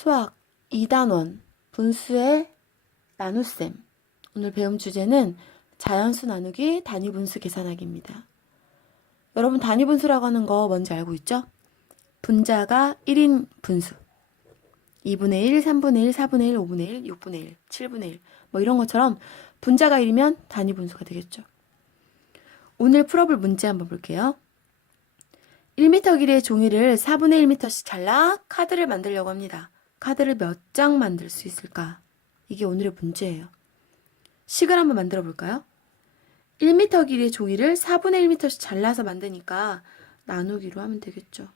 수학 2단원 분수의 나눗셈 오늘 배움 주제는 자연수 나누기 단위분수 계산하기입니다. 여러분 단위분수라고 하는 거 뭔지 알고 있죠? 분자가 1인 분수 2분의 1, 3분의 1, 4분의 1, 5분의 1, 6분의 1, 7분의 1, 뭐 이런 것처럼 분자가 1이면 단위 분수가 되겠죠. 오늘 풀어볼 문제 한번 볼게요. 1m 길이의 종이를 4분의 1m씩 잘라 카드를 만들려고 합니다. 카드를 몇 장 만들 수 있을까? 이게 오늘의 문제예요. 식을 한번 만들어 볼까요? 1m 길이의 종이를 4분의 1m씩 잘라서 만드니까 나누기로 하면 되겠죠.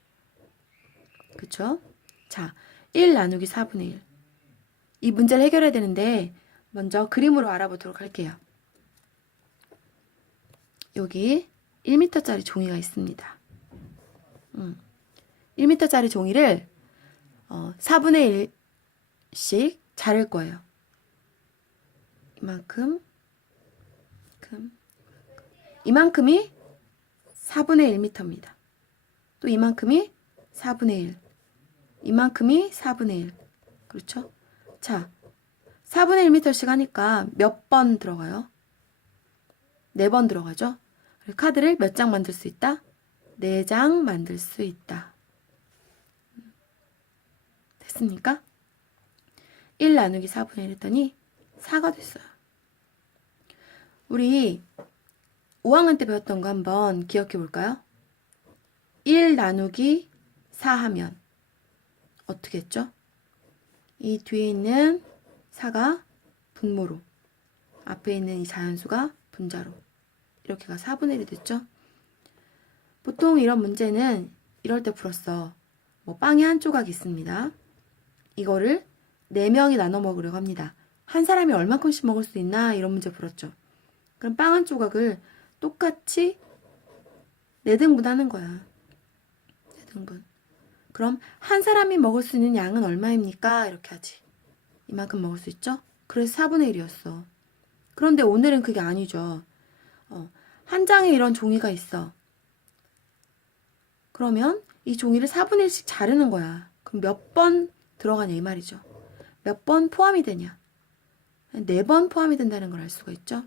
그쵸? 자, 1 나누기 4분의 1. 이 문제를 해결해야 되는데 먼저 그림으로 알아보도록 할게요. 여기 1m짜리 종이가 있습니다. 음, 1m짜리 종이를 어, 4분의 1씩 자를 거예요. 이만큼, 이만큼, 이만큼이 4분의 1m입니다. 또 이만큼이 4분의 1. 이만큼이 4분의 1. 그렇죠? 자, 4분의 1m씩 하니까 몇 번 들어가요? 4번 들어가죠? 그리고 카드를 몇 장 만들 수 있다? 4장 만들 수 있다. 됐습니까? 1 나누기 4분의 1 했더니 4가 됐어요. 우리 5학년 때 배웠던 거 한번 기억해 볼까요? 1 나누기 4 하면 어떻게 했죠? 이 뒤에 있는 4가 분모로 앞에 있는 이 자연수가 분자로 이렇게가 4분의 1이 됐죠? 보통 이런 문제는 이럴 때 풀었어. 뭐 빵이 한 조각 있습니다. 이거를 4명이 나눠 먹으려고 합니다. 한 사람이 얼마큼씩 먹을 수 있나 이런 문제 풀었죠. 그럼 빵 한 조각을 똑같이 4등분 하는 거야. 4등분. 그럼 한 사람이 먹을 수 있는 양은 얼마입니까? 이렇게 하지. 이만큼 먹을 수 있죠? 그래서 4분의 1이었어. 그런데 오늘은 그게 아니죠. 어, 한 장에 이런 종이가 있어. 그러면 이 종이를 4분의 1씩 자르는 거야. 그럼 몇 번 들어가냐 이 말이죠. 몇 번 포함이 되냐. 네 번 포함이 된다는 걸 알 수가 있죠.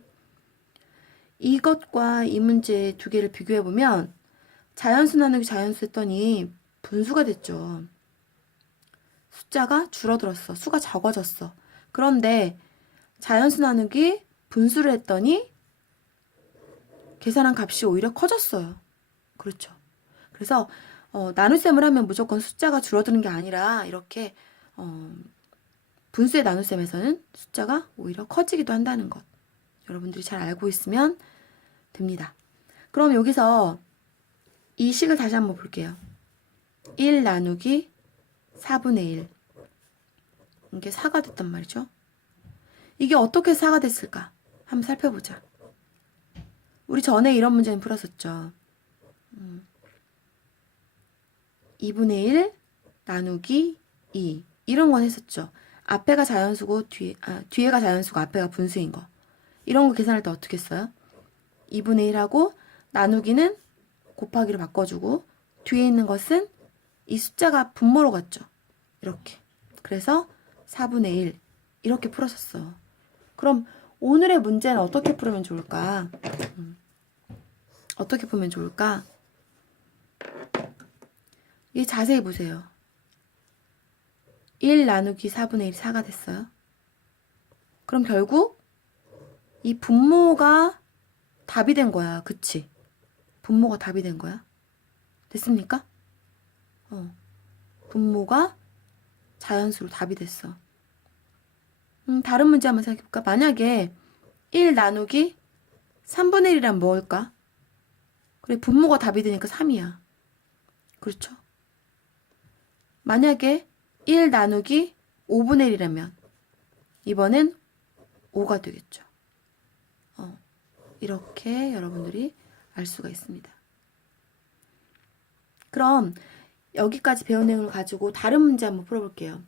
이것과 이 문제 두 개를 비교해 보면 자연수 나누기 자연수 했더니 분수가 됐죠. 숫자가 줄어들었어. 수가 적어졌어. 그런데 자연수 나누기 분수를 했더니 계산한 값이 오히려 커졌어요. 그렇죠. 그래서 어, 나눗셈을 하면 무조건 숫자가 줄어드는 게 아니라 이렇게 어, 분수의 나눗셈에서는 숫자가 오히려 커지기도 한다는 것. 여러분들이 잘 알고 있으면 됩니다. 그럼 여기서 이 식을 다시 한번 볼게요. 1 나누기 4분의 1. 이게 4가 됐단 말이죠. 이게 어떻게 4가 됐을까? 한번 살펴보자. 우리 전에 이런 문제는 풀었었죠. 음. 2분의 1 나누기 2. 이런 건 했었죠. 앞에가 자연수고 뒤, 아, 뒤에가 자연수고 앞에가 분수인 거. 이런 거 계산할 때 어떻게 써요? 2분의 1하고 나누기는 곱하기로 바꿔주고 뒤에 있는 것은 이 숫자가 분모로 갔죠. 이렇게. 그래서 4분의 1 이렇게 풀었었어. 그럼 오늘의 문제는 어떻게 풀으면 좋을까? 음. 어떻게 풀면 좋을까? 이 자세히 보세요. 1 나누기 4분의 1이 4가 됐어요. 그럼 결국 이 분모가 답이 된 거야. 그치? 분모가 답이 된 거야. 됐습니까? 어. 분모가 자연수로 답이 됐어. 음, 다른 문제 한번 생각해볼까? 만약에 1 나누기 3분의 1이란 뭘까? 그래, 분모가 답이 되니까 3이야. 그렇죠? 만약에 1 나누기 5분의 1이라면 이번엔 5가 되겠죠. 어, 이렇게 여러분들이 알 수가 있습니다. 그럼 여기까지 배운 내용을 가지고 다른 문제 한번 풀어볼게요.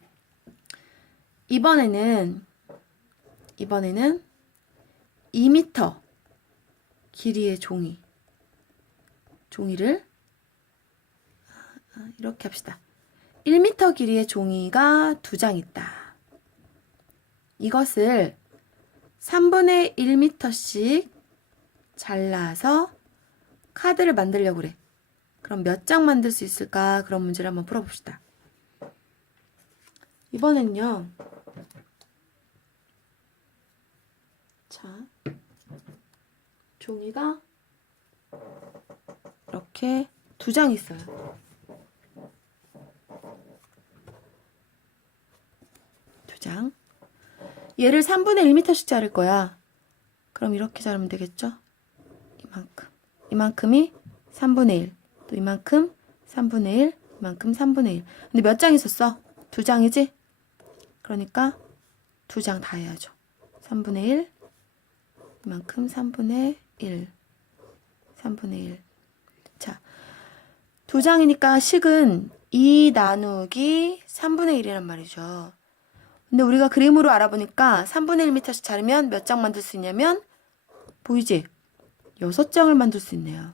이번에는 이번에는 2m 길이의 종이 종이를 아, 이렇게 합시다. 1m 길이의 종이가 두 장 있다. 이것을 3분의 1m씩 잘라서 카드를 만들려고 그래. 그럼 몇 장 만들 수 있을까? 그런 문제를 한번 풀어봅시다. 이번엔요. 자, 종이가 이렇게 두 장 있어요. 두 장. 얘를 3분의 1m씩 자를 거야. 그럼 이렇게 자르면 되겠죠? 이만큼. 이만큼이 3분의 1. 또 이만큼 3분의 1. 이만큼 3분의 1. 근데 몇 장 있었어? 두 장이지? 그러니까 두 장 다 해야죠. 3분의 1. 이만큼 3분의 1. 3분의 1. 자, 두 장이니까 식은 2 나누기 3분의 1이란 말이죠. 근데 우리가 그림으로 알아보니까 3분의 1m씩 자르면 몇 장 만들 수 있냐면 보이지? 6장을 만들 수 있네요.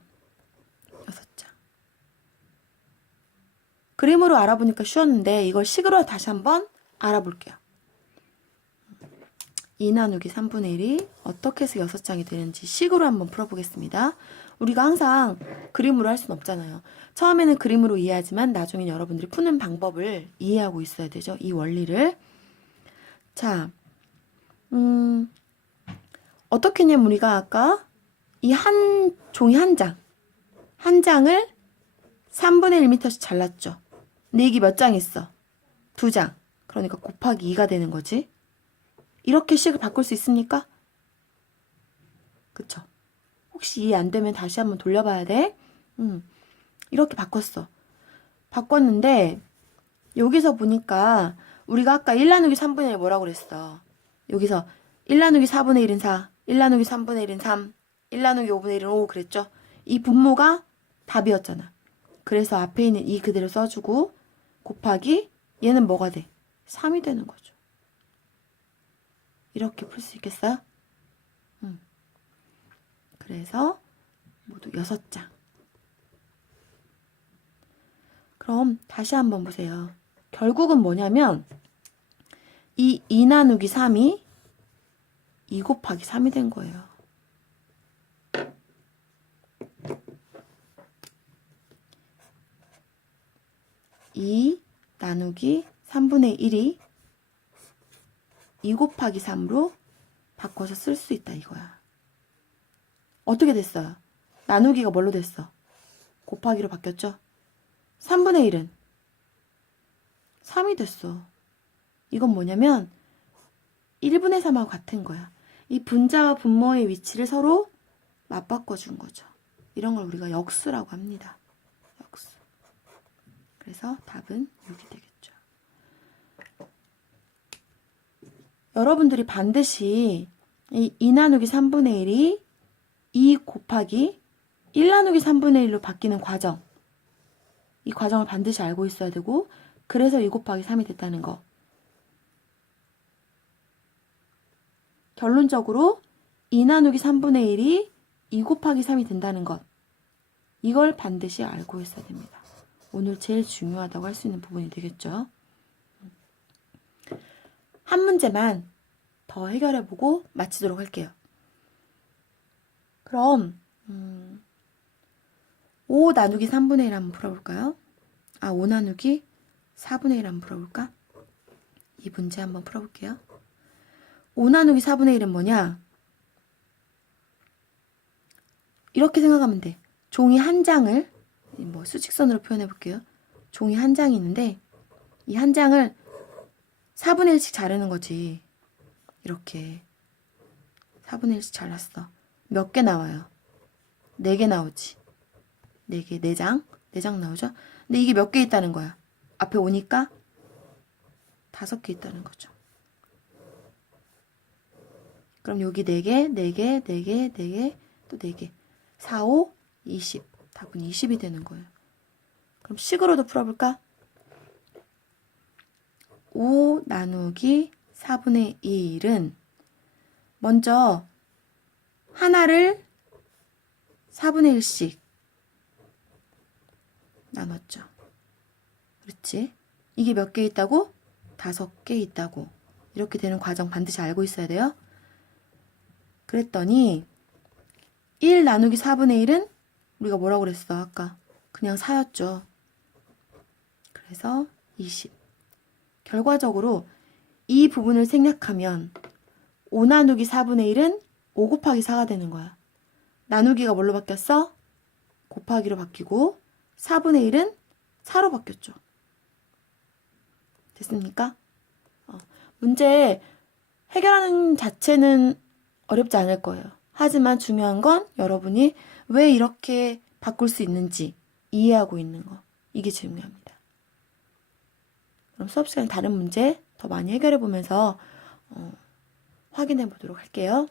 6장. 그림으로 알아보니까 쉬웠는데 이걸 식으로 다시 한번 알아볼게요. 2 나누기 3분의 1이 어떻게 해서 6장이 되는지 식으로 한번 풀어보겠습니다. 우리가 항상 그림으로 할 수는 없잖아요. 처음에는 그림으로 이해하지만 나중엔 여러분들이 푸는 방법을 이해하고 있어야 되죠. 이 원리를. 자, 음, 어떻게 했냐면 우리가 아까 이 한 종이 한 장, 한 장을 3분의 1m씩 잘랐죠. 근데 이게 몇 장 있어? 두 장. 그러니까 곱하기 2가 되는 거지. 이렇게 식을 바꿀 수 있습니까? 그쵸? 혹시 이해 안 되면 다시 한번 돌려봐야 돼. 음, 이렇게 바꿨어. 바꿨는데, 여기서 보니까, 우리가 아까 1 나누기 3분의 1 뭐라고 그랬어? 여기서 1 나누기 4분의 1은 4, 1 나누기 3분의 1은 3, 1 나누기 5분의 1은 5 그랬죠? 이 분모가 답이었잖아. 그래서 앞에 있는 이 그대로 써주고, 곱하기, 얘는 뭐가 돼? 3이 되는 거죠. 이렇게 풀 수 있겠어요? 음. 그래서 모두 6장. 그럼 다시 한번 보세요. 결국은 뭐냐면 이 2 나누기 3이 2 곱하기 3이 된 거예요. 이 나누기 3분의 1이 2 곱하기 3으로 바꿔서 쓸 수 있다 이거야. 어떻게 됐어요? 나누기가 뭘로 됐어? 곱하기로 바뀌었죠? 3분의 1은 3이 됐어. 이건 뭐냐면 1분의 3하고 같은 거야. 이 분자와 분모의 위치를 서로 맞바꿔 준 거죠. 이런 걸 우리가 역수라고 합니다. 역수. 그래서 답은 6이 되겠죠. 여러분들이 반드시 이 2 나누기 3분의 1이 2 곱하기 1 나누기 3분의 1로 바뀌는 과정. 이 과정을 반드시 알고 있어야 되고, 그래서 2 곱하기 3이 됐다는 거. 결론적으로 2 나누기 3분의 1이 2 곱하기 3이 된다는 것. 이걸 반드시 알고 있어야 됩니다. 오늘 제일 중요하다고 할 수 있는 부분이 되겠죠. 한 문제만 더 해결해보고 마치도록 할게요. 그럼 음, 5 나누기 3분의 1 한번 풀어볼까요? 아, 5 나누기 4분의 1 한번 풀어볼까? 이 문제 한번 풀어볼게요. 5 나누기 4분의 1은 뭐냐? 이렇게 생각하면 돼. 종이 한 장을 뭐 수직선으로 표현해 볼게요. 종이 한 장이 있는데 이 한 장을 4분의 1씩 자르는 거지. 이렇게 4분의 1씩 잘랐어. 몇 개 나와요? 4개 나오지. 4개, 4장? 4장 나오죠? 근데 이게 몇 개 있다는 거야? 앞에 오니까 5개 있다는 거죠. 그럼 여기 4개, 4개, 4개, 4개, 또 4개. 4, 5, 20. 답은 20이 되는 거예요. 그럼 식으로도 풀어볼까? 5 나누기 4분의 1은 먼저 하나를 4분의 1씩 나눴죠. 그렇지? 이게 몇 개 있다고? 다섯 개 있다고. 이렇게 되는 과정 반드시 알고 있어야 돼요. 그랬더니 1 나누기 4분의 1은 우리가 뭐라고 그랬어? 아까 그냥 4였죠. 그래서 20. 결과적으로 이 부분을 생략하면 5 나누기 4분의 1은 5 곱하기 4가 되는 거야. 나누기가 뭘로 바뀌었어? 곱하기로 바뀌고 4분의 1은 4로 바뀌었죠. 됐습니까? 어, 문제 해결하는 자체는 어렵지 않을 거예요. 하지만 중요한 건 여러분이 왜 이렇게 바꿀 수 있는지 이해하고 있는 거. 이게 중요합니다. 그럼 수업 시간에 다른 문제 더 많이 해결해 보면서 어, 확인해 보도록 할게요.